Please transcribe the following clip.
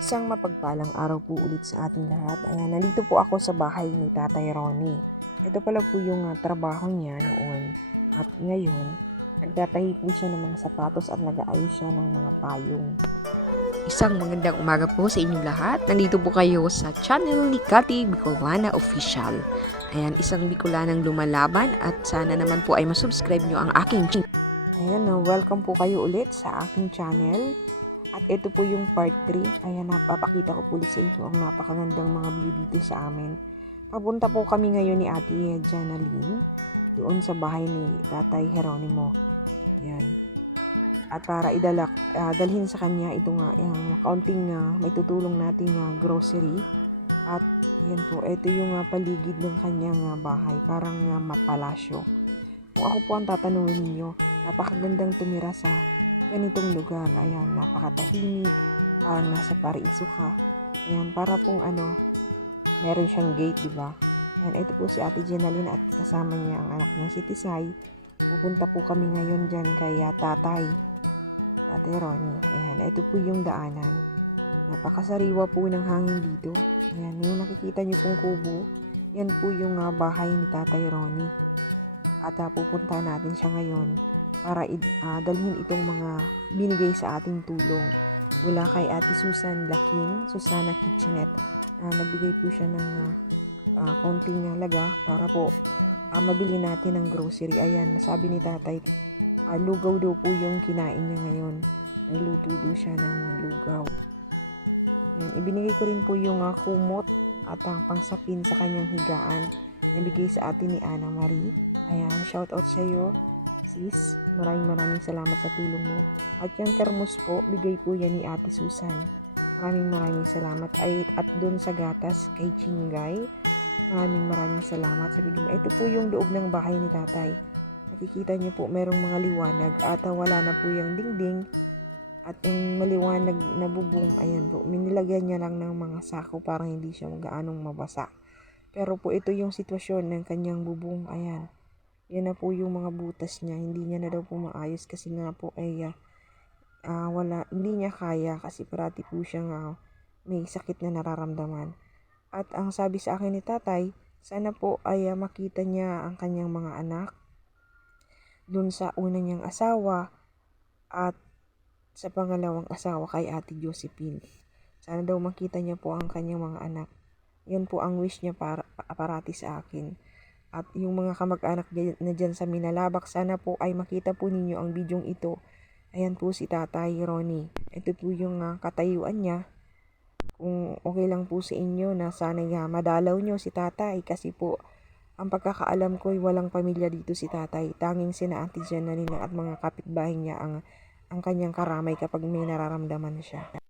Isang mapagpalang araw po ulit sa ating lahat. Ayan, nandito po ako sa bahay ni Tatay Ronnie. Ito pala po yung trabaho niya noon. At ngayon, nagtatahi po siya ng mga sapatos at nag-aayos siya ng mga payong. Isang magandang umaga po sa inyong lahat. Nandito po kayo sa channel ni Kati Bicolana Official. Ayan, isang Bicolanang lumalaban at sana naman po ay masubscribe nyo ang aking channel. Ayan, welcome po kayo ulit sa aking channel. At ito po yung part 3. Ayan, napapakita ko po ulit sa inyo ang napakagandang mga view dito sa amin. Papunta po kami ngayon ni Ate Janaline doon sa bahay ni Tatay Jeronimo. Ayan. At para dalhin sa kanya ito nga yung kaunting may tutulong natin grocery. At yan po, ito yung paligid ng kanyang bahay, parang mapalasyo. Kung ako po ang tatanungin ninyo, napakagandang tumira sa ganitong lugar. Ayan, napakatahimik, parang nasa paraiso ka. Ayan, para pong meron siyang gate, di ba? Ayan, ito po si Ate Jenaline at kasama niya ang anak niya si Tisay. Pupunta po kami ngayon dyan kay Tatay Ronnie. Ayan, ito po yung daanan. Napakasariwa po ng hangin dito. Ayan, yung nakikita niyo pong kubo, yan po yung bahay ni Tatay Ronnie. At pupunta natin siya ngayon para dalhin itong mga binigay sa ating tulong mula kay Ate Susan Laking, Susana Kitchenette. Nagbigay po siya ng kaunting laga para po mabili natin ng grocery. Ayan, nasabi ni Tatay, lugaw daw po yung kinain niya ngayon. Nagluto daw siya ng lugaw. Ayan, ibinigay ko rin po yung kumot at pangsapin sa kanyang higaan. Nabigay sa atin ni Ana Marie. Ayan, shout out sa iyo, sis. Maraming salamat sa tulong mo. At yung termos po, bigay po yan ni Ate Susan. Maraming salamat. At doon sa gatas kay Chingay, maraming salamat sa bigay. Ito po yung loob ng bahay ni Tatay. Nakikita niyo po merong mga liwanag at wala na po yung dingding. At yung maliwanag na bubong, ayan po, minilagyan niya lang ng mga sako para hindi siya gaanong mabasa. Pero po ito yung sitwasyon ng kanyang bubong, ayan. Yan na po yung mga butas niya. Hindi niya na daw po maayos kasi nga po ay hindi niya kaya kasi parati po siyang may sakit na nararamdaman. At ang sabi sa akin ni Tatay, sana po ay makita niya ang kanyang mga anak dun sa una niyang asawa at sa pangalawang asawa kay Ate Josephine. Sana daw makita niya po ang kanyang mga anak. Yan po ang wish niya parati sa akin. At yung mga kamag-anak na dyan sa Minalabak, sana po ay makita po ninyo ang bidyong ito. Ayan po si Tatay Ronnie. Ito po yung katayuan niya. Kung okay lang po sa inyo na sana madalaw nyo si Tatay kasi po ang pagkakaalam ko ay walang pamilya dito si Tatay. Tanging sina Auntie Jenaline at mga kapitbahay niya ang kanyang karamay kapag may nararamdaman siya.